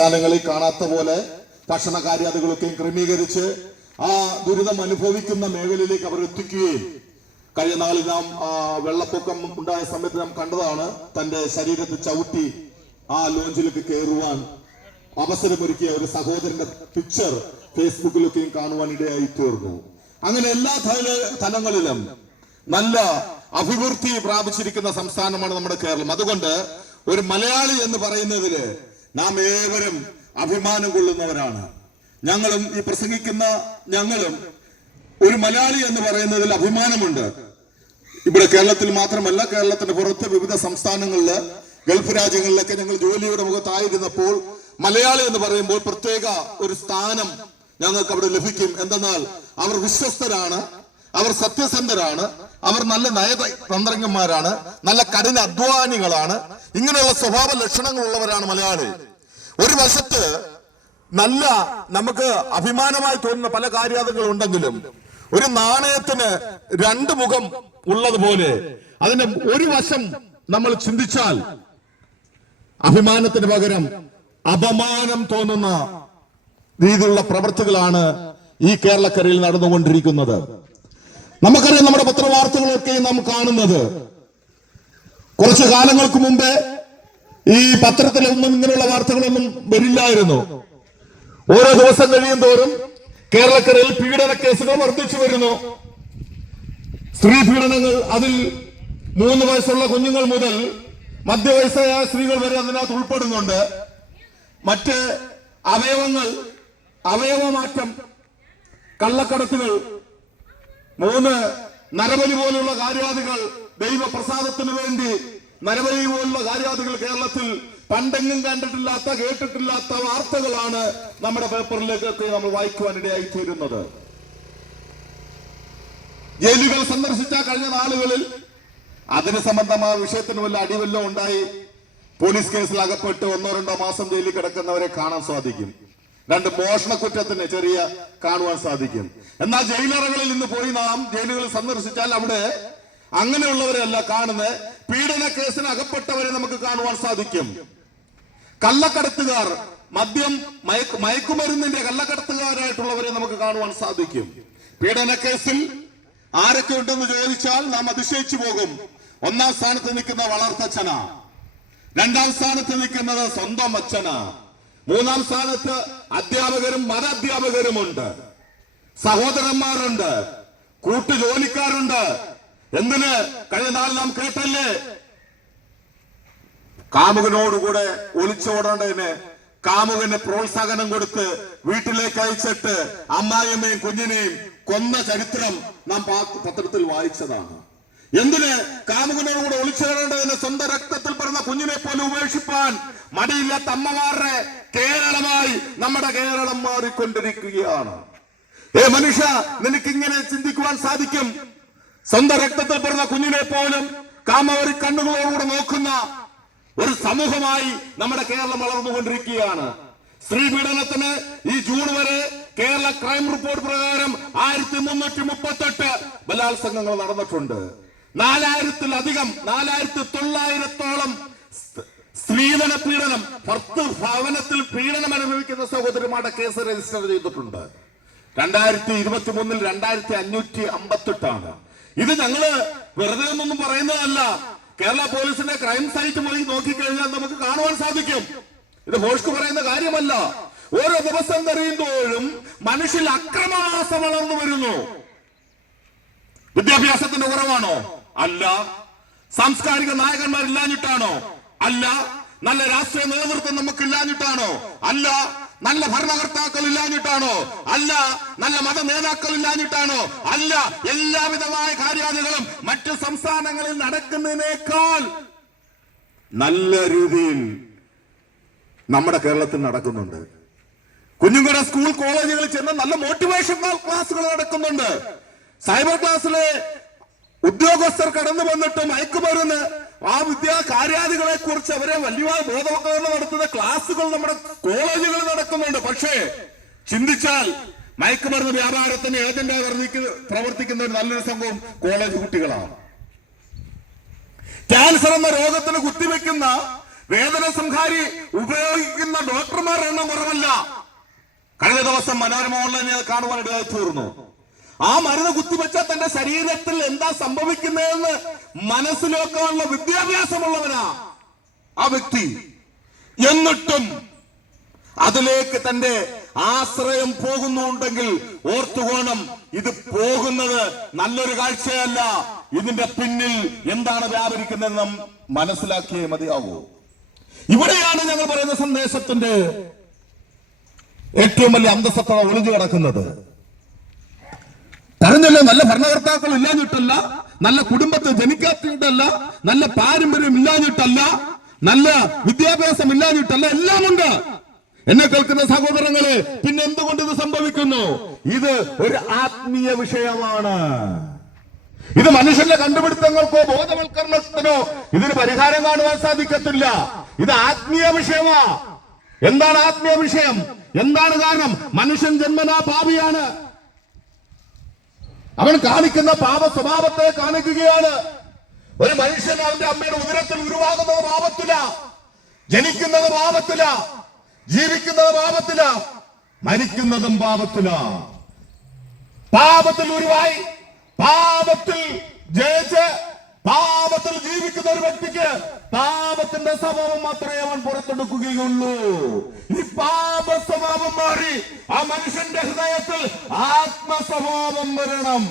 കാലങ്ങളിൽ കാണാത്ത പോലെ ഭക്ഷണ കാര്യാദികളൊക്കെയും ക്രമീകരിച്ച് ആ ദുരിതം അനുഭവിക്കുന്ന മേഖലയിലേക്ക് അവർ എത്തിക്കുകയും കഴിഞ്ഞ നാളിൽ നാം വെള്ളപ്പൊക്കം ഉണ്ടായ സമയത്ത് നാം കണ്ടതാണ്. തന്റെ ശരീരത്തിൽ ചവിട്ടി ആ ലോഞ്ചിലേക്ക് കയറുവാൻ അവസരമൊരുക്കിയ ഒരു സഹോദരന്റെ പിക്ചർ ഫേസ്ബുക്കിലൊക്കെയും കാണുവാൻ ഇടയായി തീർന്നു. അങ്ങനെ എല്ലാ തലങ്ങളിലും നല്ല അഭിവൃദ്ധി പ്രാപിച്ചിരിക്കുന്ന സംസ്ഥാനമാണ് നമ്മുടെ കേരളം. അതുകൊണ്ട് ഒരു മലയാളി എന്ന് പറയുന്നതില് നാം ഏവരും അഭിമാനം കൊള്ളുന്നവരാണ്. ഞങ്ങളും ഈ പ്രസംഗിക്കുന്ന ഞങ്ങളും ഒരു മലയാളി എന്ന് പറയുന്നതിൽ അഭിമാനമുണ്ട്. ഇവിടെ കേരളത്തിൽ മാത്രമല്ല, കേരളത്തിന് പുറത്ത് വിവിധ സംസ്ഥാനങ്ങളില് ഗൾഫ് രാജ്യങ്ങളിലൊക്കെ ഞങ്ങൾ ജോലിയുടെ മുഖത്തായിരുന്നപ്പോൾ മലയാളി എന്ന് പറയുമ്പോൾ പ്രത്യേക ഒരു സ്ഥാനം ഞങ്ങൾക്ക് അവിടെ ലഭിക്കും. എന്തെന്നാൽ അവർ വിശ്വസ്തരാണ്, അവർ സത്യസന്ധരാണ്, അവർ നല്ല നയതന്ത്രജ്ഞന്മാരാണ്, നല്ല കഠിന അധ്വാനികളാണ്. ഇങ്ങനെയുള്ള സ്വഭാവ ലക്ഷണങ്ങളുള്ളവരാണ് മലയാളി. ഒരു വശത്ത് നല്ല നമുക്ക് അഭിമാനമായി തോന്നുന്ന പല കാര്യങ്ങളുണ്ടെങ്കിലും ഒരു നാണയത്തിന് രണ്ട് മുഖം ഉള്ളതുപോലെ അതിന്റെ ഒരു വശം നമ്മൾ ചിന്തിച്ചാൽ അഭിമാനത്തിന് പകരം അപമാനം തോന്നുന്ന രീതിയിലുള്ള പ്രവൃത്തികളാണ് ഈ കേരളക്കരയിൽ നടന്നുകൊണ്ടിരിക്കുന്നത്. നമുക്കറിയാം, നമ്മുടെ പത്രവാർത്തകളൊക്കെ നാം കാണുന്നത് കുറച്ചു കാലങ്ങൾക്ക് മുമ്പേ ഈ പത്രത്തിലൊന്നും ഇങ്ങനെയുള്ള വാർത്തകളൊന്നും വരില്ലായിരുന്നു. ഓരോ ദിവസം കഴിയും തോറും കേരളക്കരയിൽ പീഡന കേസുകൾ വർദ്ധിച്ചു വരുന്നു. സ്ത്രീ പീഡനങ്ങൾ, അതിൽ 3 വയസ്സുള്ള കുഞ്ഞുങ്ങൾ മുതൽ മധ്യവയസ്സായ സ്ത്രീകൾ വരെ അതിനകത്ത് ഉൾപ്പെടുന്നുണ്ട്. മറ്റ് അവയവമാറ്റം, കള്ളക്കടത്തുകൾ, 3 നരബലി പോലുള്ള കാര്യാദികൾ, ദൈവപ്രസാദത്തിന് വേണ്ടി നരബലി പോലുള്ള കാര്യാദികൾ കേരളത്തിൽ പണ്ടെങ്ങും കണ്ടിട്ടില്ലാത്ത കേട്ടിട്ടില്ലാത്ത വാർത്തകളാണ് നമ്മുടെ പേപ്പറിലേക്കൊക്കെ നമ്മൾ വായിക്കുവാനിടയായി തീരുന്നത്. ജയിലുകൾ സന്ദർശിച്ച കഴിഞ്ഞ നാളുകളിൽ അതിന് സംബന്ധമായ വിഷയത്തിന് വല്ല അടിവല്ലോ ഉണ്ടായി പോലീസ് കേസിൽ അകപ്പെട്ട് 1-2 മാസം ജയിലിൽ കിടക്കുന്നവരെ കാണാൻ സാധിക്കും. 2 മോഷണ കുറ്റത്തിന് ചെറിയ കാണുവാൻ സാധിക്കും. എന്നാൽ ജയിലറകളിൽ നിന്ന് പോയി നാം ജയിലുകളിൽ സന്ദർശിച്ചാൽ അവിടെ അങ്ങനെയുള്ളവരെയല്ല കാണുന്നത്. പീഡന കേസിന് അകപ്പെട്ടവരെ നമുക്ക് കാണുവാൻ സാധിക്കും. കള്ളക്കടത്തുകാർ, മയക്കുമരുന്നിന്റെ കള്ളക്കടത്തുകാരായിട്ടുള്ളവരെ നമുക്ക് കാണുവാൻ സാധിക്കും. പീഡന കേസിൽ ആരൊക്കെ ഉണ്ടെന്ന് ചോദിച്ചാൽ നാം അതിശയിച്ചു പോകും. 1-ാം സ്ഥാനത്ത് നിൽക്കുന്ന വളർത്തച്ഛന, 2-ാം സ്ഥാനത്ത് നിൽക്കുന്നത് സ്വന്തം അച്ഛന, 3-ാം സ്ഥാനത്ത് അധ്യാപകരും മതാധ്യാപകരുമുണ്ട്, സഹോദരന്മാരുണ്ട്, കൂട്ടുജോലിക്കാരുണ്ട്. എന്തിന്? കഴിഞ്ഞ നാൾ നാം കേട്ടല്ലേ, കാമുകനോടുകൂടെ ഒളിച്ചോടേണ്ടതിന് കാമുകന് പ്രോത്സാഹനം കൊടുത്ത് വീട്ടിലേക്ക് അയച്ചിട്ട് അമ്മായിയമ്മയും കുഞ്ഞിനെയും കൊന്ന ചരിത്രം നാം പത്രത്തിൽ വായിച്ചതാണ്. എന്തിന്? കാമുകനോടുകൂടെ ഒളിച്ചോടേണ്ടതിന് സ്വന്തം രക്തത്തിൽ പിറന്ന കുഞ്ഞിനെ പോലും ഉപേക്ഷിപ്പാൻ മടിയില്ലാത്ത അമ്മമാരുടെ കേരളമായി നമ്മുടെ കേരളം മാറിക്കൊണ്ടിരിക്കുകയാണ്. മനുഷ്യ, നിനക്കിങ്ങനെ ചിന്തിക്കുവാൻ സാധിക്കും? സ്വന്തം രക്തത്തിൽ പിറന്ന കുഞ്ഞിനെ പോലും കാമവരി കണ്ണുകളോടുകൂടെ നോക്കുന്ന ഒരു സമൂഹമായി നമ്മുടെ കേരളം വളർന്നുകൊണ്ടിരിക്കുകയാണ്. സ്ത്രീ പീഡനത്തിന് ഈ ജൂൺ വരെ കേരള ക്രൈം റിപ്പോർട്ട് പ്രകാരം 1338 ബലാത്സംഗങ്ങൾ നടന്നിട്ടുണ്ട്. 4900-ഓളം സ്ത്രീധന പീഡനം, ഭവനത്തിൽ പീഡനം അനുഭവിക്കുന്ന സഹോദരിമാരുടെ കേസ് രജിസ്റ്റർ ചെയ്തിട്ടുണ്ട്. 2023 2558. ഇത് ഞങ്ങള് വെറുതെ ഒന്നും പറയുന്നതല്ല. കേരള പോലീസിന്റെ ക്രൈം സൈറ്റ് പോയി നോക്കിക്കഴിഞ്ഞാൽ നമുക്ക് കാണുവാൻ സാധിക്കും. ഇത് ഭോഷ്ക്ക് പറയുന്ന കാര്യമല്ല. ഓരോ ദിവസം കഴിയുമ്പോഴും മനുഷ്യൽ അക്രമവാസം വളർന്നു വരുന്നു. വിദ്യാഭ്യാസത്തിന്റെ കുറവാണോ? അല്ല. സാംസ്കാരിക നായകന്മാരില്ലാഞ്ഞിട്ടാണോ? അല്ല. നല്ല രാഷ്ട്രീയ നേതൃത്വം നമുക്ക് ഇല്ലാഞ്ഞിട്ടാണോ? അല്ല. നല്ല ഭരണകർത്താക്കൾ ഇല്ലാഞ്ഞിട്ടാണോ? അല്ല. നല്ല മത നേതാക്കൾ ഇല്ലാഞ്ഞിട്ടാണോ? അല്ല. എല്ലാവിധമായ കാര്യാദികളും മറ്റു സംസ്ഥാനങ്ങളിൽ നടക്കുന്നതിനേക്കാൾ നല്ല രീതിയിൽ നമ്മുടെ കേരളത്തിൽ നടക്കുന്നുണ്ട്. കുഞ്ഞുങ്ങളുടെ സ്കൂൾ കോളേജുകളിൽ ചെന്ന് നല്ല മോട്ടിവേഷൻ ക്ലാസുകൾ നടക്കുന്നുണ്ട്. സൈബർ ക്ലാസ്സിലെ ഉദ്യോഗസ്ഥർ കടന്നു വന്നിട്ട് മയക്കുമരുന്ന് കാര്യാദികളെ കുറിച്ച് അവരെ വലിയ ബോധവൽക്കരണം നടത്തുന്ന ക്ലാസുകൾ നമ്മുടെ കോളേജുകളിൽ നടക്കുന്നുണ്ട്. പക്ഷേ ചിന്തിച്ചാൽ മയക്കുമരുന്ന് വ്യാപാരത്തിന് ഏജന്റായി പ്രവർത്തിക്കുന്ന ഒരു നല്ലൊരു സംഭവം കോളേജ് കുട്ടികളാണ്. ക്യാൻസർ എന്ന രോഗത്തിന് കുത്തിവെക്കുന്ന വേദന സംഹാരി ഉപയോഗിക്കുന്ന ഡോക്ടർമാർ എണ്ണം കുറവല്ല. കഴിഞ്ഞ ദിവസം മനോരമ ഓൺലൈനിൽ കാണുവാൻ ഇടയായി തീർന്നു. ആ മരുന്ന് കുത്തിവെച്ചാൽ തന്റെ ശരീരത്തിൽ എന്താ സംഭവിക്കുന്നതെന്ന് മനസ്സിലാക്കാനുള്ള വിദ്യാഭ്യാസമുള്ളവനാ ആ വ്യക്തി. എന്നിട്ടും അതിലേക്ക് തന്റെ ആശ്രയം പോകുന്നുണ്ടെങ്കിൽ ഓർത്തുകോണം, ഇത് പോകുന്നത് നല്ലൊരു കാഴ്ചയല്ല. ഇതിന്റെ പിന്നിൽ എന്താണ് വ്യാപരിക്കുന്നതെന്ന് മനസ്സിലാക്കിയേ മതിയാവൂ. ഇവിടെയാണ് ഞങ്ങൾ പറയുന്ന സന്ദേശത്തിന്റെ ഏറ്റവും വലിയ അന്തസത്ത ഒളിഞ്ഞു കിടക്കുന്നത്. പറഞ്ഞല്ലോ, നല്ല ഭരണകർത്താക്കൾ ഇല്ലാഞ്ഞിട്ടല്ല, നല്ല കുടുംബത്തിൽ ജനിക്കാത്തല്ല, നല്ല പാരമ്പര്യം ഇല്ലാഞ്ഞിട്ടല്ല, നല്ല വിദ്യാഭ്യാസം ഇല്ലാഞ്ഞിട്ടല്ല, എല്ലാമുണ്ട്. എന്നെ കേൾക്കുന്ന സഹോദരങ്ങളെ, പിന്നെ എന്തുകൊണ്ട് ഇത് സംഭവിക്കുന്നു? ഇത് ഒരു ആത്മീയ വിഷയമാണ്. ഇത് മനുഷ്യന്റെ കണ്ടുപിടുത്തങ്ങൾക്കോ ബോധവൽക്കരണത്തിനോ ഇതിന് പരിഹാരം കാണുവാൻ സാധിക്കത്തില്ല. ഇത് ആത്മീയ വിഷയമാ. എന്താണ് ആത്മീയ വിഷയം? എന്താണ് കാരണം? മനുഷ്യൻ ജന്മനാ പാപിയാണ്. അവൻ കാണിക്കുന്ന പാപ സ്വഭാവത്തെ കാണിക്കുകയാണ്. ഒരു മനുഷ്യൻ അവന്റെ അമ്മയുടെ ഉദരത്തിൽ ഉരുവാകുന്നത് പാപത്തില, ജനിക്കുന്നത് പാപത്തില, ജീവിക്കുന്നത് പാപത്തില, മരിക്കുന്നതും പാപത്തില. പാപത്തിൽ ഉരുവായി പാപത്തിൽ ജയിച്ച് പാപത്തിൽ ജീവിക്കുന്ന ഒരു വ്യക്തിക്ക് പാപത്തിന്റെ സ്വഭാവം മാത്രമേ അവൻ പുറത്തെടുക്കുകയുള്ളൂ. ഈ പാപ സ്വഭാവം മാറി ആ മനുഷ്യന്റെ ഹൃദയത്തിൽ ആത്മസ്വഭാവം വരണം.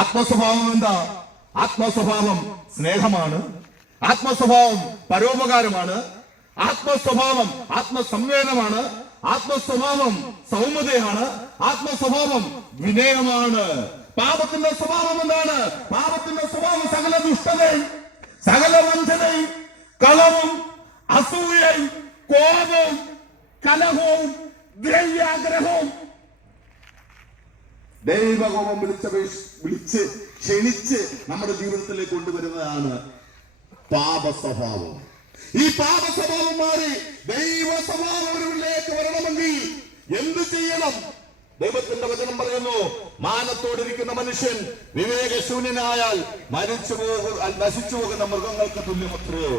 ആത്മസ്വഭാവം എന്താ? ആത്മസ്വഭാവം സ്നേഹമാണ്, ആത്മസ്വഭാവം പരോപകാരമാണ്, ആത്മസ്വഭാവം ആത്മസംവേദനമാണ്, ആത്മസ്വഭാവം സൗമ്യതയാണ്, ആത്മസ്വഭാവം വിനയമാണ്. പാപത്തിന്റെ സ്വഭാവം എന്താണ്? പാപത്തിന്റെ സ്വഭാവം സകല ദുഷ്ടതയും, സകല വഞ്ചനയും, കളവും, അസൂയയും, കോപവും, കലഹവും, ദ്രവ്യാഗ്രഹവും. ദൈവകോപം വിളിച്ച് ക്ഷണിച്ച് നമ്മുടെ ജീവിതത്തിലേക്ക് കൊണ്ടുവരുന്നതാണ് പാപ സ്വഭാവം. ഈ പാപ സ്വഭാവം മാറി ദൈവ സ്വഭാവത്തിലേക്ക് വരണമെങ്കിൽ എന്ത് ചെയ്യണം? ദൈവത്തിന്റെ വചനം പറയുന്നു, മാനത്തോടിരിക്കുന്ന മനുഷ്യൻ വിവേകശൂന്യനായാൽ നശിച്ചു പോകുന്ന മൃഗങ്ങൾക്ക് തുല്യമത്രേ.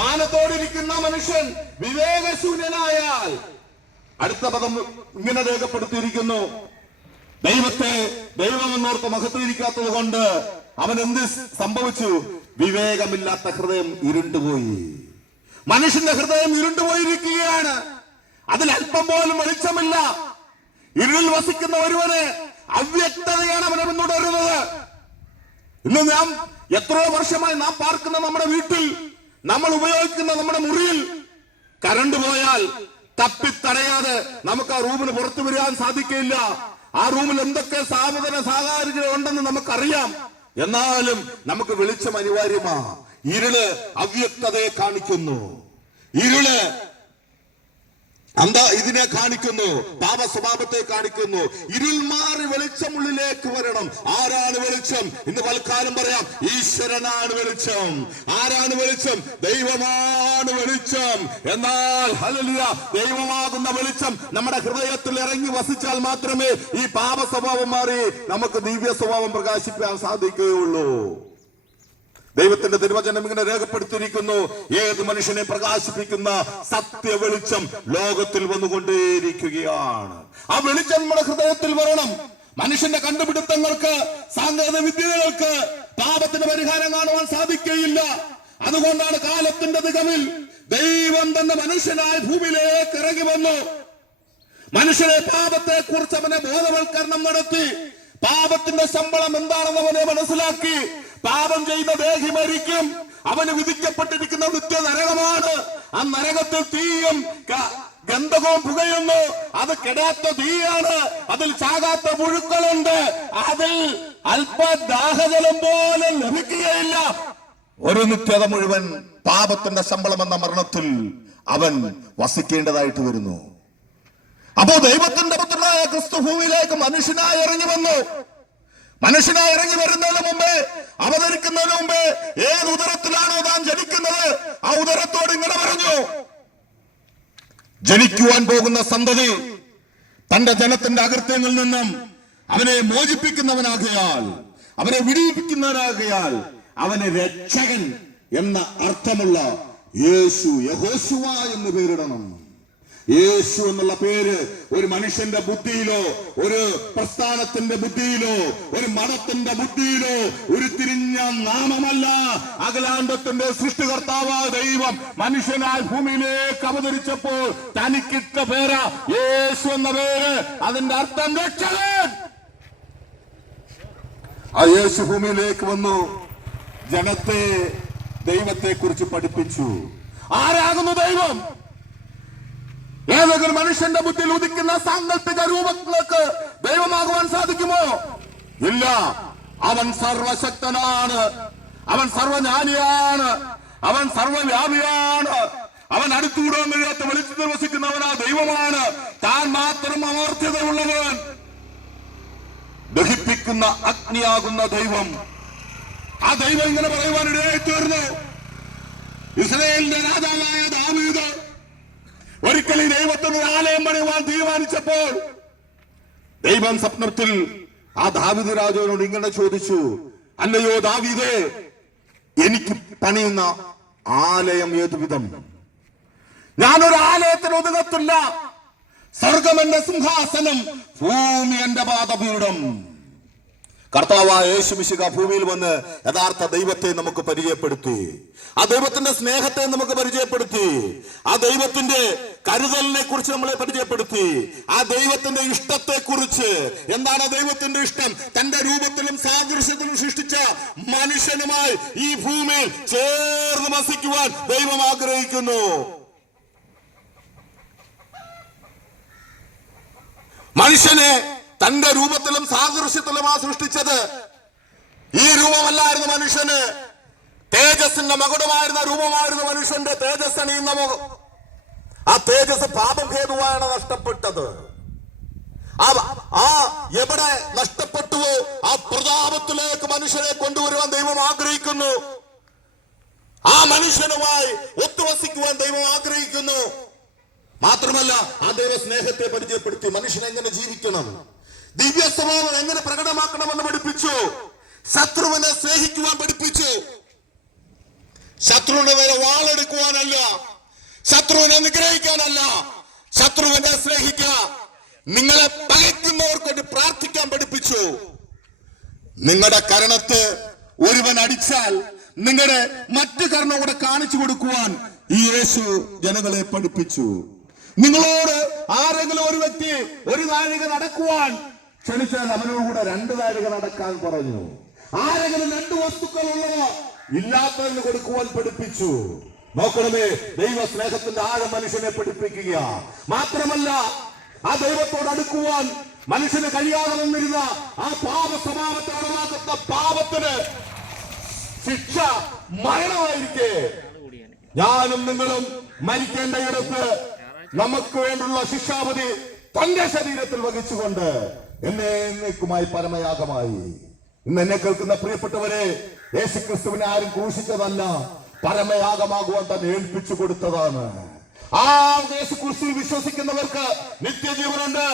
മാനത്തോടിരിക്കുന്ന മനുഷ്യൻ വിവേകശൂന്യനായാൽ, അടുത്ത പദം ഇങ്ങനെ രേഖപ്പെടുത്തിയിരിക്കുന്നു, ദൈവത്തെ ദൈവമെന്നോർത്ത് മഹത്വീകരിക്കാത്തത് കൊണ്ട് അവൻ എന്ത് സംഭവിച്ചു? വിവേകമില്ലാത്ത ഹൃദയം ഇരുണ്ടുപോയി. മനുഷ്യന്റെ ഹൃദയം ഇരുണ്ടുപോയിരിക്കുകയാണ്. അതിൽ അല്പം പോലും വെളിച്ചമില്ല. ഇരുളിൽ വസിക്കുന്ന ഒരുവന് അവ്യക്തതയാണ് അവനെ പിന്തുടരുന്നത്. ഇന്ന് നാം എത്രയോ വർഷമായി നാം പാർക്കുന്ന നമ്മുടെ വീട്ടിൽ, നമ്മൾ ഉപയോഗിക്കുന്ന നമ്മുടെ മുറിയിൽ കറണ്ട് പോയാൽ തപ്പിത്തടയാതെ നമുക്ക് ആ റൂമിന് പുറത്തു വരാൻ സാധിക്കില്ല. ആ റൂമിൽ എന്തൊക്കെ സാഹചര്യം ഉണ്ടെന്ന് നമുക്കറിയാം. എന്നാലും നമുക്ക് വെളിച്ചം അനിവാര്യമാ. ഇരുള് അവ്യക്തതയെ കാണിക്കുന്നു. ഇരുള് ഇതിനെ കാണിക്കുന്നു, പാപ സ്വഭാവത്തെ കാണിക്കുന്നു. ഇരുൾ മാറി വെളിച്ചമുള്ളിലേക്ക് വരണം. ആരാണ് വെളിച്ചം? ഇന്ന് തൽക്കാലം പറയാം, ഈശ്വരനാണ് വെളിച്ചം. ആരാണ് വെളിച്ചം? ദൈവമാണ് വെളിച്ചം. എന്നാൽ ഹല്ലേലൂയ, ദൈവമാകുന്ന വെളിച്ചം നമ്മുടെ ഹൃദയത്തിൽ ഇറങ്ങി വസിച്ചാൽ മാത്രമേ ഈ പാപ സ്വഭാവം മാറി നമുക്ക് ദിവ്യ സ്വഭാവം പ്രകാശിപ്പിക്കാൻ സാധിക്കുകയുള്ളൂ. ദൈവത്തിന്റെ തിരുവചനം ഇങ്ങനെ രേഖപ്പെടുത്തിയിരിക്കുന്നു, ഏത് മനുഷ്യനെ പ്രകാശിപ്പിക്കുന്ന സത്യ വെളിച്ചം ലോകത്തിൽ വന്നുകൊണ്ടേയിരിക്കുകയാണ്. ആ വെളിച്ചം നമ്മുടെ ഹൃദയത്തിൽ വരണം. മനുഷ്യന്റെ കണ്ടുപിടുത്തങ്ങൾക്ക്, സാങ്കേതിക വിദ്യകൾക്ക് പാപത്തിന് പരിഹാരം കാണുവാൻ സാധിക്കുകയില്ല. അതുകൊണ്ടാണ് കാലത്തിന്റെ തികവിൽ ദൈവം തന്നെ മനുഷ്യനായി ഭൂമിയിലേക്ക് ഇറങ്ങി വന്നു. മനുഷ്യനെ പാപത്തെ കുറിച്ച് അവനെ ബോധവൽക്കരണം നടത്തി. പാപത്തിന്റെ ശമ്പളം എന്താണെന്ന് അവനെ മനസ്സിലാക്കി. പാപം ചെയ്യുന്ന ദേഹി മരിക്കും. അവന് വിധിക്കപ്പെട്ടിരിക്കുന്ന നിത്യ നരകമാണ്. ആ നരകത്തിൽ തീയും ഗന്ധകവും പുകയുന്നു. അത് കെടാത്ത തീയാണ്. അതിൽ ചാകാത്ത പുഴുക്കളുണ്ട്. അതിൽ അല്പദാഹജലം പോലും ലഭിക്കുകയില്ല. ഒരു നിത്യത മുഴുവൻ പാപത്തിന്റെ ശമ്പളം എന്ന മരണത്തിൽ അവൻ വസിക്കേണ്ടതായിട്ട് വരുന്നു. അപ്പോ ദൈവത്തിന്റെ പുത്രനായ ക്രിസ്തു ഭൂമിയിലേക്ക് മനുഷ്യനായി ഇറങ്ങി വന്നു. മനുഷ്യനായി ഇറങ്ങി വരുന്നതിന് മുമ്പേ, അവതരിക്കുന്നതിന് മുമ്പേ, ഏത് ഉദരത്തിലാണോ താൻ ജനിക്കുന്നത് ആ ഉദരത്തോട് ഇങ്ങനെ പറഞ്ഞു, ജനിക്കുവാൻ പോകുന്ന സന്തതി തന്റെ ജനത്തിന്റെ അകൃത്യങ്ങളിൽ നിന്നും അവനെ മോചിപ്പിക്കുന്നവനാകയാൽ, അവനെ വിടിവിക്കുന്നവനാകയാൽ അവന് രക്ഷകൻ എന്ന അർത്ഥമുള്ള യേശു, യഹോശുവ എന്ന് പേരിടണം. യേശു എന്നുള്ള പേര് ഒരു മനുഷ്യന്റെ ബുദ്ധിയിലോ ഒരു പ്രസ്ഥാനത്തിന്റെ ബുദ്ധിയിലോ ഒരു മതത്തിന്റെ ബുദ്ധിയിലോ ഉരുത്തിരിഞ്ഞ നാമമല്ല. അഖിലാണ്ടത്തിന്റെ സൃഷ്ടികർത്താവ് ദൈവം മനുഷ്യനായി ഭൂമിയിലേക്ക് അവതരിച്ചപ്പോൾ തനിക്കിട്ട പേര് യേശു എന്ന പേര്. അതിന്റെ അർത്ഥം രക്ഷകൻ. ആ യേശു ഭൂമിയിലേക്ക് വന്നു, ജനത്തെ ദൈവത്തെ കുറിച്ച് പഠിപ്പിച്ചു. ആരാകുന്നു ദൈവം? ഏതെങ്കിലും മനുഷ്യന്റെ ബുദ്ധിയിൽ ഉദിക്കുന്ന സാങ്കല്പിക രൂപങ്ങൾക്ക് ദൈവമാകുവാൻ സാധിക്കുമോ? ഇല്ല. അവൻ സർവശക്തനാണ്, അവൻ സർവജ്ഞാനിയാണ്, അവൻ സർവവ്യാപിയാണ്, അവൻ അടുത്തുകൂടാൻ കഴിയാത്ത വെളിച്ചത്തിൽ വസിക്കുന്നവനാ ദൈവമാണ്. താൻ മാത്രം അമർത്യതയുള്ളവൻ, ദഹിപ്പിക്കുന്ന അഗ്നിയാകുന്ന ദൈവം. ആ ദൈവം ഇങ്ങനെ പറയുവാൻ ഇടയായി തീർന്നു. ഇസ്രായേലിന്റെ രാജാവായ ദാവീദ് ഒരിക്കൽ ഈ ദൈവത്തിന് ആലയം പണിയുവാൻ തീരുമാനിച്ചപ്പോൾ ദൈവം സ്വപ്നത്തിൽ ആ ദാവീദ് രാജാവിനോട് ഇങ്ങനെ ചോദിച്ചു, അല്ലയോ ദാവീദേ, എനിക്ക് പണിയുന്ന ആലയം ഏതുവിധം? ഞാനൊരു ആലയത്തിന് ഒതുങ്ങത്തില്ല. സ്വർഗം എന്റെ സിംഹാസനം, ഭൂമി എന്റെ പാദപീഠം. കർത്താവായ യേശു മിശിഹാ ഭൂമിയിൽ വന്ന് യഥാർത്ഥ ദൈവത്തെ നമുക്ക് പരിചയപ്പെടുത്തി. ആ ദൈവത്തിന്റെ സ്നേഹത്തെ നമുക്ക് പരിചയപ്പെടുത്തി. ആ ദൈവത്തിന്റെ കരുതലിനെ കുറിച്ച് നമ്മളെ പരിചയപ്പെടുത്തി. ആ ദൈവത്തിന്റെ ഇഷ്ടത്തെ കുറിച്ച്. എന്താണ് ദൈവത്തിന്റെ ഇഷ്ടം? തന്റെ രൂപത്തിലും സാദൃശ്യത്തിലും സൃഷ്ടിച്ച മനുഷ്യനുമായി ഈ ഭൂമിയിൽ ചേർന്ന് വസിക്കുവാൻ ദൈവം ആഗ്രഹിക്കുന്നു. മനുഷ്യനെ തന്റെ രൂപത്തിലും സാദൃശ്യത്തിലുമാ സൃഷ്ടിച്ചത്. ഈ രൂപമല്ലായിരുന്നു മനുഷ്യന്. തേജസ്സിന്റെ മകുടമായിരുന്ന രൂപമായിരുന്നു മനുഷ്യന്റെ തേജസ് അണിയുന്ന മുഖം. ആ തേജസ് പാപം ഹേതുവാണ് നഷ്ടപ്പെട്ടത്. ആ എവിടെ നഷ്ടപ്പെട്ടുവോ ആ പ്രതാപത്തിലേക്ക് മനുഷ്യനെ കൊണ്ടുവരുവാൻ ദൈവം ആഗ്രഹിക്കുന്നു. ആ മനുഷ്യനുമായി ഒത്തുവസിക്കുവാൻ ദൈവം ആഗ്രഹിക്കുന്നു. മാത്രമല്ല, ആ ദൈവ സ്നേഹത്തെ പരിചയപ്പെടുത്തി. മനുഷ്യൻ എങ്ങനെ ജീവിക്കണം, ദിവ്യ സ്വഭാവം എങ്ങനെ പ്രകടമാക്കണമെന്ന് പഠിപ്പിച്ചു. ശത്രുവിനെ സ്നേഹിക്കുവാൻ പഠിപ്പിച്ചു. ശത്രുവിന്റെ നേരെ വാളെടുക്കുവാനല്ല, ശത്രുവിനെ നിഗ്രഹിക്കാനല്ല, ശത്രുവിനെ സ്നേഹിക്കുക. നിങ്ങളെ പകയ്ക്കുന്നവർക്ക് പ്രാർത്ഥിക്കാൻ പഠിപ്പിച്ചു. നിങ്ങളുടെ കരണത്ത് ഒരുവൻ അടിച്ചാൽ നിങ്ങളുടെ മറ്റു കരണം കൂടെ കാണിച്ചു കൊടുക്കുവാൻ ഈ യേശു ജനങ്ങളെ പഠിപ്പിച്ചു. നിങ്ങളോട് ആരെങ്കിലും ഒരു വ്യക്തി ഒരു നാഴിക നടക്കുവാൻ ക്ഷണിച്ചാൽ അവനോടുകൂടെ 2 നാഴിക നടക്കാൻ പറഞ്ഞു. ആരെങ്കിലും 2 വസ്തുക്കൾ ഉള്ളവ ഇല്ലാത്തവന് കൊടുക്കുവാൻ പഠിപ്പിച്ചു. നോക്കണമേ, ദൈവ സ്നേഹത്തിന്റെ ആഴം മനുഷ്യനെ പഠിപ്പിക്കുക. മാത്രമല്ല, ആ ദൈവത്തോട് അടുക്കുവാൻ മനുഷ്യന് കഴിയാതെ വന്നിരുന്ന ആ പാപ സ്വഭാവത്തെ ഉളവാക്കുന്ന പാപത്തിന് ശിക്ഷ മരണമായിരിക്കെ ഞാനും നിങ്ങളും മരിക്കേണ്ട ഇടത്ത് നമുക്ക് വേണ്ടുള്ള ശിക്ഷാപതി തന്റെ ശരീരത്തിൽ വഹിച്ചുകൊണ്ട് എന്നേക്കുമായി പരമയാഗമായി. ഇന്ന് എന്നെ കേൾക്കുന്ന പ്രിയപ്പെട്ടവരെ, യേശുക്രിസ്തുവിനെ ആരും ക്രൂശിച്ചതല്ല, പരമയാഗമാകുവാൻ തന്നെ ഏൽപ്പിച്ചു കൊടുത്തതാണ്. ആ യേശുക്രിസ്തു വിശ്വസിക്കുന്നവർക്ക് നിത്യജീവനുണ്ട്.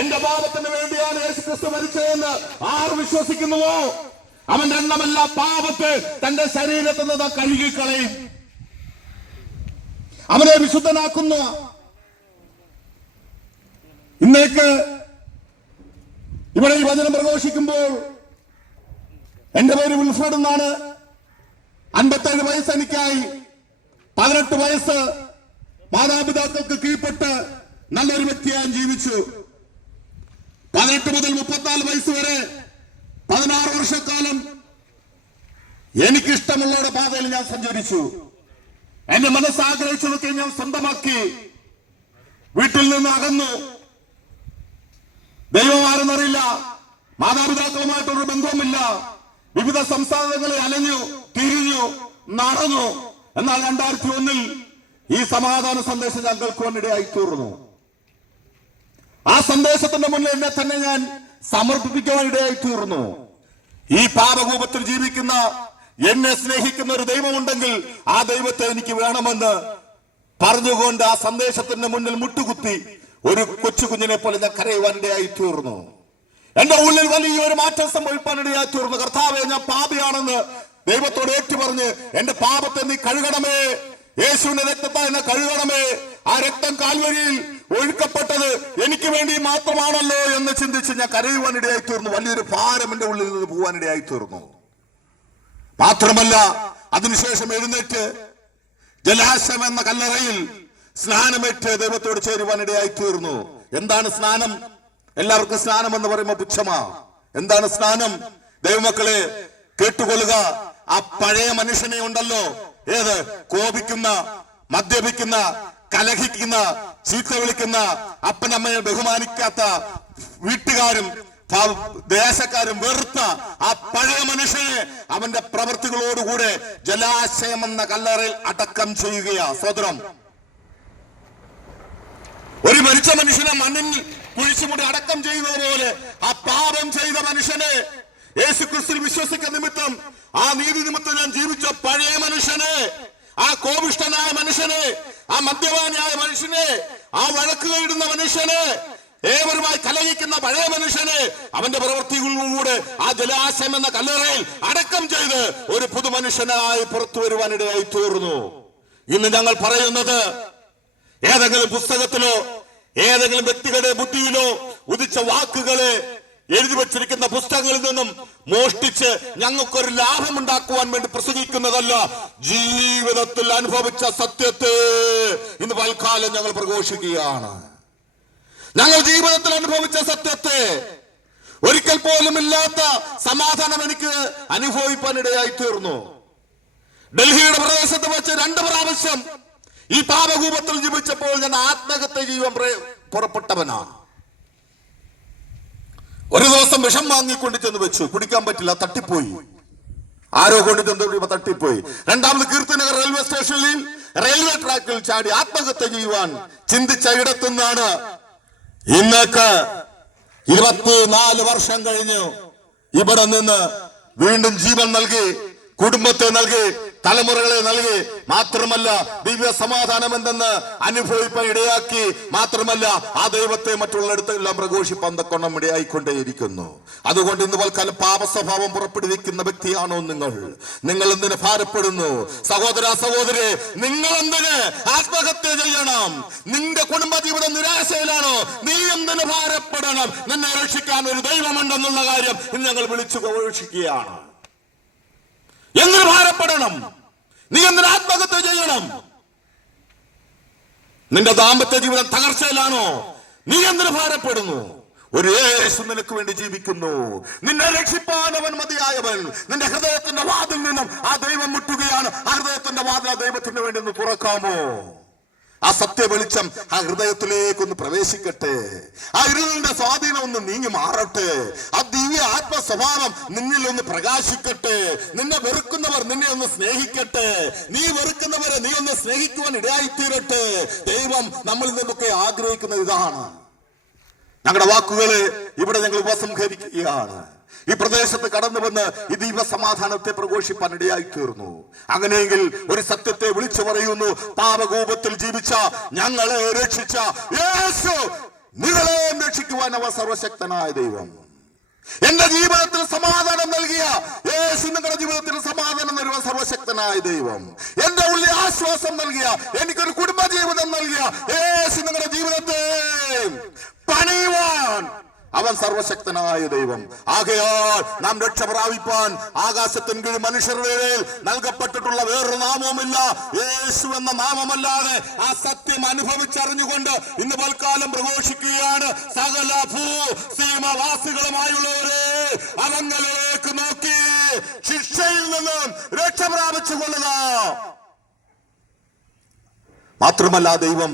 എന്റെ പാപത്തിന് വേണ്ടിയാണ് യേശുക്രിസ്തു മരിച്ചതെന്ന് ആർ വിശ്വസിക്കുന്നുവോ അവന്റെ എണ്ണമല്ല പാപത്തെ തന്റെ ശരീരത്തിൽ നിന്ന് കഴുകിക്കളയും. അവനെ വിശുദ്ധനാക്കുന്നു. ഇന്നേക്ക് ഇവിടെ ഈ വചനം പ്രഘോഷിക്കുമ്പോൾ എന്റെ പേര് വിൽഫ്രഡ് എന്നാണ്. 57 വയസ്സ് എനിക്കായി. 18 വയസ്സ് മാതാപിതാക്കൾക്ക് കീഴ്പ്പെട്ട് നല്ലൊരു വ്യക്തിയായി ജീവിച്ചു. 18 മുതൽ 34 വയസ്സ് വരെ 16 വർഷക്കാലം എനിക്കിഷ്ടമുള്ളവരുടെ പാതയിൽ ഞാൻ സഞ്ചരിച്ചു. എന്റെ മനസ്സാഗ്രഹിച്ചതൊക്കെ ഞാൻ സ്വന്തമാക്കി. വീട്ടിൽ നിന്ന് അകന്നു. ദൈവമാരെന്നറിയില്ല, മാതാപിതാക്കളുമായിട്ടൊരു ബന്ധവുമില്ല. വിവിധ സംസ്ഥാനങ്ങളിൽ അലഞ്ഞു തിരിഞ്ഞു നടന്നു. എന്നാൽ 2001 ഈ സമാധാന സന്ദേശം ഞാൻ കേൾക്കുവാനിടയായി തീർന്നു. ആ സന്ദേശത്തിന്റെ മുന്നിൽ എന്നെ തന്നെ ഞാൻ സമർപ്പിക്കുവാനിടയായി തീർന്നു. ഈ പാപകൂപത്തിൽ ജീവിക്കുന്ന എന്നെ സ്നേഹിക്കുന്ന ഒരു ദൈവമുണ്ടെങ്കിൽ ആ ദൈവത്തെ എനിക്ക് വേണമെന്ന് പറഞ്ഞുകൊണ്ട് ആ സന്ദേശത്തിന്റെ മുന്നിൽ മുട്ടുകുത്തി ഒരു കൊച്ചു കുഞ്ഞിനെ പോലെ ഞാൻ കരയുവാനിടയായി തീർന്നു. എന്റെ ഉള്ളിൽ വലിയൊരു മാറ്റം സംഭവിക്കാനിടയായി തീർന്നു. കർത്താവേ, ഞാൻ പാപിയാണെന്ന് ദൈവത്തോട് ഏറ്റുപറഞ്ഞ് എന്റെ പാപത്തെ നീ കഴുകണമേ, യേശുവിന്റെ രക്തത്താൽ എന്നെ കഴുകണമേ, ആ രക്തം കാൽവരിയിൽ ഒഴുക്കപ്പെട്ടത് എനിക്ക് വേണ്ടി മാത്രമാണല്ലോ എന്ന് ചിന്തിച്ച് ഞാൻ കരയുവാനിടയായി തീർന്നു. വലിയൊരു ഭാരം എന്റെ ഉള്ളിൽ നിന്ന് പോവാനിടയായി തീർന്നു. മാത്രമല്ല അതിനുശേഷം എഴുന്നേറ്റ് ജലാശയം എന്ന കല്ലറയിൽ സ്നാനമേറ്റ് ദൈവത്തോട് ചേരുവാനിടയായി തീർന്നു. എന്താണ് സ്നാനം? എല്ലാവർക്കും സ്നാനം എന്ന് പറയുമ്പോൾ പുച്ഛമാ. എന്താണ് സ്നാനം? ദൈവമക്കളെ കേട്ടുകൊള്ളുക. ആ പഴയ മനുഷ്യനെ ഉണ്ടല്ലോ, ഏത് കോപിക്കുന്ന, മദ്യപിക്കുന്ന, കലഹിക്കുന്ന, ചീത്ത വിളിക്കുന്ന, അപ്പനമ്മയെ ബഹുമാനിക്കാത്ത, വീട്ടുകാരും ദേശക്കാരും വെറുത്ത ആ പഴയ മനുഷ്യനെ അവന്റെ പ്രവൃത്തികളോടുകൂടെ ജലാശയം എന്ന കല്ലറയിൽ അടക്കം ചെയ്യുകയാ. സോദരം, ഒരു മരിച്ച മനുഷ്യനെ മണ്ണിൽ കുഴിച്ചുമുടി അടക്കം ചെയ്യുന്നത് പോലെ ആ പാപം ചെയ്ത മനുഷ്യനെ, യേശുക്രിസ്തുവിൽ വിശ്വസിക്കുന്ന നിമിത്തം, ആ നീതി നിമിത്തം ഞാൻ ജീവിച്ച പഴയ മനുഷ്യനെ, ആ കോപിഷ്ഠനായ മനുഷ്യനെ, ആ മദ്യപാനിയായ മനുഷ്യനെ, ആ വഴക്കുകളിടുന്ന മനുഷ്യനെ, ഏവരുമായി കലഹിക്കുന്ന പഴയ മനുഷ്യനെ അവന്റെ പ്രവൃത്തികളിലൂടെ ആ ജലാശയം എന്ന കല്ലറയിൽ അടക്കം ചെയ്ത് ഒരു പുതുമനുഷ്യനായി പുറത്തു വരുവാനിടയായി തീർന്നു. ഇന്ന് ഞങ്ങൾ പറയുന്നത് ഏതെങ്കിലും പുസ്തകത്തിലോ ഏതെങ്കിലും വ്യക്തികളുടെ ബുദ്ധിയിലോ ഉദിച്ച വാക്കുകളെ എഴുതി വച്ചിരിക്കുന്ന പുസ്തകങ്ങളിൽ നിന്നും മോഷ്ടിച്ച് ഞങ്ങൾക്കൊരു ലാഭമുണ്ടാക്കുവാൻ വേണ്ടി പ്രസംഗിക്കുന്നതല്ല. ജീവിതത്തിൽ അനുഭവിച്ച സത്യത്തെ ഇന്ന് പൽക്കാലം ഞങ്ങൾ പ്രഘോഷിക്കുകയാണ്. ഞങ്ങൾ ജീവിതത്തിൽ അനുഭവിച്ച സത്യത്തെ, ഒരിക്കൽ പോലും ഇല്ലാത്ത സമാധാനം എനിക്ക് അനുഭവിക്കാനിടയായി തീർന്നു. ഡൽഹിയുടെ പ്രദേശത്ത് വെച്ച് 2 പ്രാവശ്യം ഈ പാപകൂപത്തിൽ ജീവിച്ചപ്പോൾ ഞാൻ ആത്മഹത്യ ചെയ്യുവാൻ പുറപ്പെട്ടവനാണ്. ഒരു ദിവസം വിഷം വാങ്ങിക്കൊണ്ട് ചെന്ന് വെച്ചു, കുടിക്കാൻ പറ്റില്ല, തട്ടിപ്പോയി. ആരോ കൊണ്ട് ചെന്ന് തട്ടിപ്പോയി. രണ്ടാമത് കീർത്തിനഗർ റെയിൽവേ സ്റ്റേഷനിൽ റെയിൽവേ ട്രാക്കിൽ ചാടി ആത്മഹത്യ ചെയ്യുവാൻ ചിന്തിച്ച ഇടത്തുനിന്നാണ് ഇന്നേക്ക് 24 വർഷം കഴിഞ്ഞു ഇവിടെ നിന്ന് വീണ്ടും ജീവൻ നൽകി, കുടുംബത്തെ നൽകി, തലമുറകളെ നൽകി, മാത്രമല്ല ദിവ്യ സമാധാനം എന്തെന്ന് അനുഭവിപ്പാൻ ഇടയാക്കി, മാത്രമല്ല ആ ദൈവത്തെ മറ്റുള്ളിടത്തെല്ലാം പ്രഘോഷിപ്പാൻ തക്കോണം ഇടയായിക്കൊണ്ടേയിരിക്കുന്നു. അതുകൊണ്ട് ഇന്ന് പൽക്കാലം പാപ സ്വഭാവം പുറപ്പെടുവിക്കുന്ന വ്യക്തിയാണോ നിങ്ങൾ എന്തിന് ഭാരപ്പെടുന്നു? സഹോദര സഹോദരി, നിങ്ങൾ എന്തിന് ആത്മഹത്യ ചെയ്യണം? നിന്റെ കുടുംബജീവിതം നിരാശയിലാണോ? നീ എന്തിന് ഭാരപ്പെടണം? നിന്നെ രക്ഷിക്കാൻ ഒരു ദൈവമുണ്ടെന്നുള്ള കാര്യം ഇന്ന് ഞങ്ങൾ വിളിച്ചു ഘോഷിക്കുകയാണ്. എന്തിന് ഭാരപ്പെടണം? നീ എന്തിന് ആത്മഹത്യ ചെയ്യണം? നിന്റെ ദാമ്പത്യ ജീവിതം തകർച്ചയിലാണോ? നീ എന്തിന് ഭാരപ്പെടുന്നു? ഒരു യേശു നിനക്ക് വേണ്ടി ജീവിക്കുന്നു. നിന്നെ രക്ഷിപ്പാൻ അവൻ മതിയായവൻ. നിന്റെ ഹൃദയത്തിന്റെ വാതിൽ നിന്നും ആ ദൈവം മുട്ടുകയാണ്. ആ ഹൃദയത്തിന്റെ വാതിൽ ആ ദൈവത്തിന് വേണ്ടി ഒന്ന് തുറക്കാമോ? ആ സത്യ വെളിച്ചം ആ ഹൃദയത്തിലേക്കൊന്ന് പ്രവേശിക്കട്ടെ. ആ ഇരുളിന്റെ സ്വാധീനം ഒന്ന് നീങ്ങി മാറട്ടെ. ആ ദിവ്യ ആത്മ സ്വഭാവം നിന്നിൽ ഒന്ന് പ്രകാശിക്കട്ടെ. നിന്നെ വെറുക്കുന്നവർ നിന്നെ ഒന്ന് സ്നേഹിക്കട്ടെ. നീ വെറുക്കുന്നവരെ നീ ഒന്ന് സ്നേഹിക്കുവാൻ ഇടയായിത്തീരട്ടെ. ദൈവം നമ്മളിൽ നിന്നൊക്കെ ആഗ്രഹിക്കുന്നത് ഇതാണ്. ഞങ്ങളുടെ വാക്കുകളെ ഇവിടെ ഞങ്ങൾ ഉപസംഹരിക്കുകയാണ്. ഈ പ്രദേശത്ത് കടന്നു വന്ന് ഈ ദൈവ സമാധാനത്തെ പ്രഘോഷിപ്പാൻ ഇടയായി തീർന്നു. അങ്ങനെയെങ്കിൽ ഒരു സത്യത്തെ വിളിച്ചു പറയുന്നു. പാപകൂപത്തിൽ ജീവിച്ച ഞങ്ങളെ രക്ഷിച്ച യേശു നിങ്ങളെയും രക്ഷിക്കുവാൻ അവ സർവശക്തനായ ദൈവം. എന്റെ ജീവിതത്തിൽ സമാധാനം നൽകിയ യേശു നിങ്ങളുടെ ജീവിതത്തിൽ സമാധാനം നൽകുവാൻ സർവശക്തനായ ദൈവം. എന്റെ ഉള്ളിൽ ആശ്വാസം നൽകിയ, എനിക്കൊരു കുടുംബ ജീവിതം നൽകിയ യേശു നിങ്ങളുടെ ജീവിതത്തെ പണിയുവാൻ അവൻ സർവശക്തനായ ദൈവം. ആകയാൽ നാം രക്ഷ പ്രാപിപ്പാൻ ആകാശത്തിന് കീഴിൽ മനുഷ്യരുടെ നൽകപ്പെട്ടിട്ടുള്ള വേറൊരു നാമവുമില്ല. യേശു എന്ന നാമമല്ലാതെ ആ സത്യം അനുഭവിച്ചറിഞ്ഞുകൊണ്ട് ഇന്ന് പൽക്കാലം പ്രഘോഷിക്കുകയാണ്. സകല ഭൂസീമവാസികളുമായുള്ളവരെ അവങ്ങളിലേക്ക് നോക്കി ശിക്ഷയിൽ നിന്നും രക്ഷ പ്രാപിച്ചു കൊള്ളുക. മാത്രമല്ല ദൈവം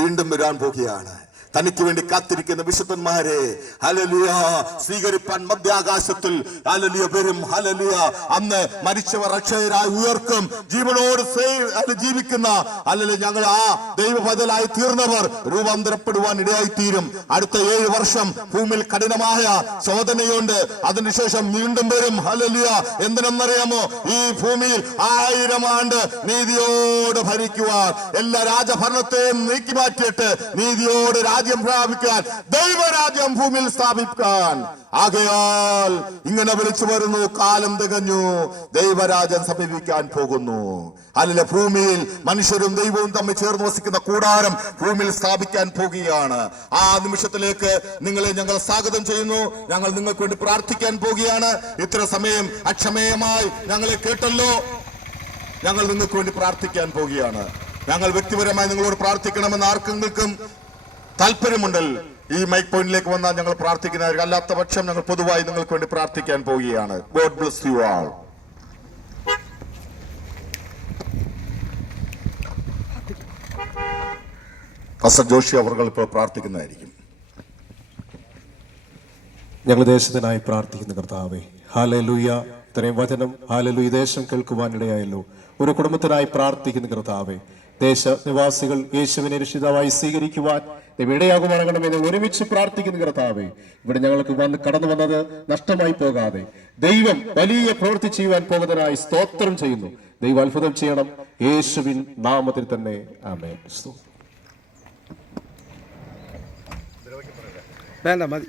വീണ്ടും വരാൻ പോകുകയാണ്. തനിക്ക് വേണ്ടി കാത്തിരിക്കുന്ന വിശുദ്ധന്മാരെ ഹല്ലേലൂയ സ്വീകരിപ്പാൻ മധ്യാകാശത്തിൽ ഹല്ലേലൂയ വരും. ഹല്ലേലൂയ അന്ന് മരിച്ചവർ അക്ഷയരായി ഉയർക്കും. ജീവനോട് ജീവിക്കുന്ന ഹല്ലേലൂയ ഞങ്ങൾ ആ ദൈവബദലായി തീർന്നവർ രൂപാന്തരപ്പെടുവാൻ ഇടയായി തീരും. അടുത്ത 7 വർഷം ഭൂമിയിൽ കഠിനമായ ശോധനയുണ്ട്. അതിനുശേഷം വീണ്ടും വരും. ഹല്ലേലൂയ എന്തിനെന്നറിയാമോ? ഈ ഭൂമിയിൽ 1000 ആണ്ട് നീതിയോട് ഭരിക്കുവാൻ, എല്ലാ രാജഭരണത്തെയും നീക്കി മാറ്റിയിട്ട് നീതിയോട് രാജ്യം പ്രാപിക്കാൻ, ദൈവരാജ്യം ഭൂമിയിൽ സ്ഥാപിക്കാൻ. ആകയാൽ ഇങ്ങനെ വിളിച്ചു വരുന്നു, കാലം തികഞ്ഞു, ദൈവരാജ്യം സമീപിക്കാൻ പോകുന്നു. അല്ല, ഭൂമിയിൽ മനുഷ്യരും ദൈവവും തമ്മിൽ ചേർന്ന് വസിക്കുന്ന കൂടാരം ഭൂമിയിൽ സ്ഥാപിക്കാൻ പോകുകയാണ്. ആ നിമിഷത്തിലേക്ക് നിങ്ങളെ ഞങ്ങൾ സ്വാഗതം ചെയ്യുന്നു. ഞങ്ങൾ നിങ്ങൾക്ക് വേണ്ടി പ്രാർത്ഥിക്കാൻ പോകുകയാണ്. ഇത്ര സമയം അക്ഷമയമായി ഞങ്ങളെ കേട്ടല്ലോ. ഞങ്ങൾ നിങ്ങൾക്ക് വേണ്ടി പ്രാർത്ഥിക്കാൻ പോകുകയാണ്. ഞങ്ങൾ വ്യക്തിപരമായി നിങ്ങളോട് പ്രാർത്ഥിക്കണമെന്ന് ആർക്കെങ്കിലും താല്പര്യമുണ്ടൽ ഈ മൈക്ക് പോയിന്റിലേക്ക് വന്നാൽ ഞങ്ങൾ പ്രാർത്ഥിക്കുന്നവർക്ക്, അല്ലാത്ത പക്ഷം ഞങ്ങൾ പൊതുവായി നിങ്ങൾക്ക് വേണ്ടി പ്രാർത്ഥിക്കാൻ പോവുകയാണ്. God bless you all. Pastor Joshi അവർ ഇപ്പോൾ പ്രാർത്ഥിക്കുന്നതായിരിക്കും. ഞങ്ങൾ ദേശത്തിനായി പ്രാർത്ഥിക്കുന്ന കർത്താവേ, ഹല്ലേലൂയ. ഇത്രയും വചനം ഹല്ലേലൂയ ദേശം കേൾക്കുവാനിടയായല്ലോ. ഒരു കുടുംബത്തിനായി പ്രാർത്ഥിക്കുന്ന കർത്താവേ, ദേശ നിവാസികൾ യേശുവിനെ രക്ഷിതാവായി സ്വീകരിക്കുവാൻ ഇടയാകുവാനാകണമെന്ന് ഒരുമിച്ച് പ്രാർത്ഥിക്കുന്ന കർത്താവേ, ഇവിടെ ഞങ്ങൾക്ക് കടന്നു വന്നത് നഷ്ടമായി പോകാതെ ദൈവം വലിയ പ്രവൃത്തി ചെയ്യുവാൻ പോകുന്നതിനായി സ്തോത്രം ചെയ്യുന്നു. ദൈവം അത്ഭുതം ചെയ്യണം, യേശുവിൻ നാമത്തിൽ തന്നെ ആമേൻ. വേണ്ട, മതി.